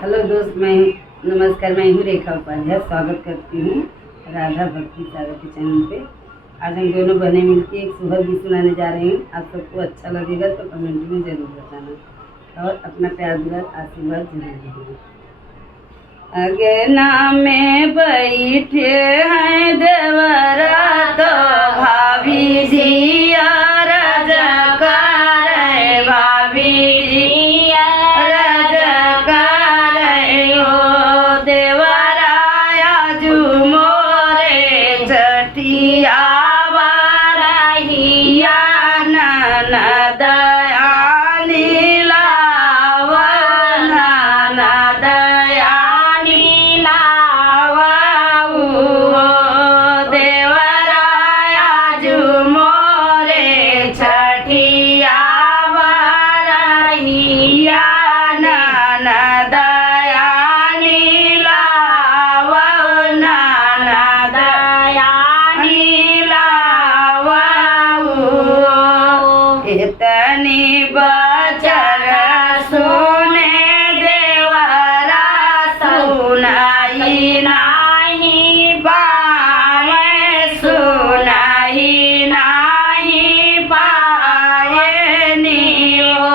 Hello दोस्त, नमस्कार। मैं हूँ रेखा उपाध्याय। स्वागत करती हूँ राधा भक्ति सागर के चैनल पे। आज हम दोनों बहनें मिलकर एक सुबह गीत सुनाने जा रहे हैं। आप सबको अच्छा लगेगा तो कमेंट में ज़रूर बताना और अपना प्यार दुलार आशीर्वाद जरूर देना। अगना में बैठे हैं देवरा तो भाभी जी इतनी बचर सुने देवरा सुनाई नहीं पाए, सुनाई नहीं पाए नी हो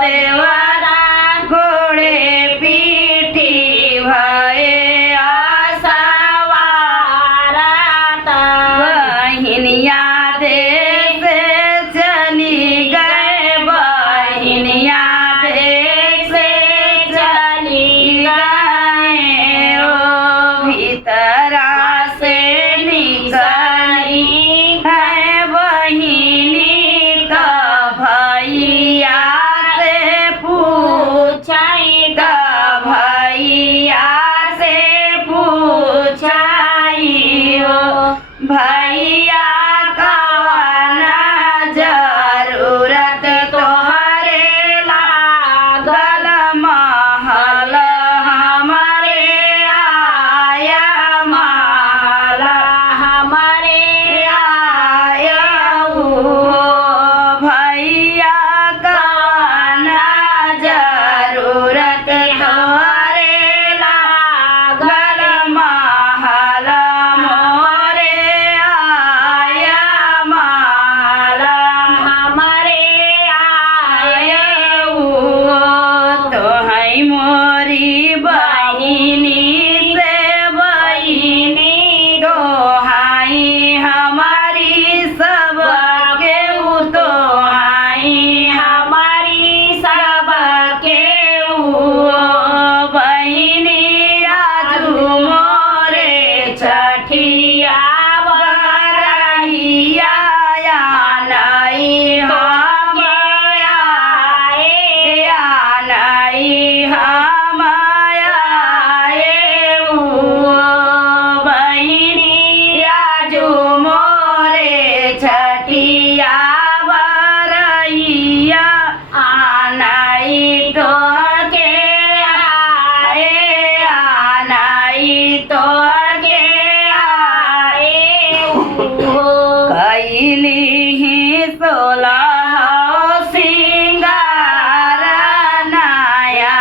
देवरा घोड़े पीठी भये आसवारा बहिनिया दे भैया कवना जरूरत तोहरे लागल महल हमारे आया, महल हमारे आया भैया कवना जरूरत तोहरे लागल महल सिंगार नया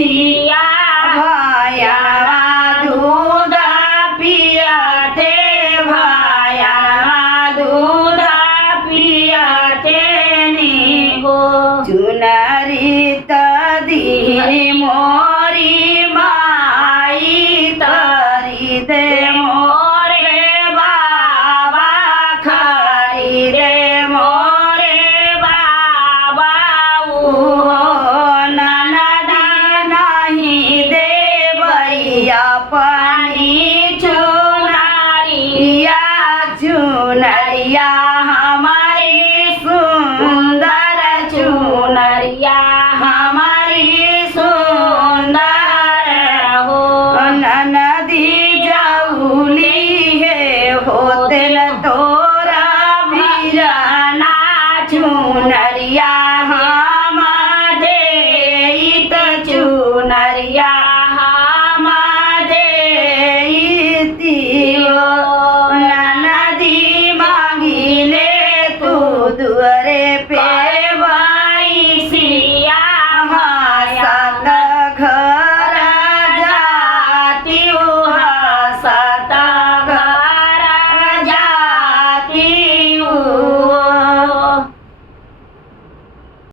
सिया भयनवा दूध पियते भयनवा दूध पियते नी हो चुनरी तदी मोरी माई तरी दे मोरे बाबा खरी दे मोरे बाबा ननदी नहीं दे भैया पानी चुनरिया चुनरिया हमारी सुंदर चुनरिया हमारी सुंदर हो ननदी जाऊली है होते न तोरा बीराना चुनरिया हम दे चुनरिया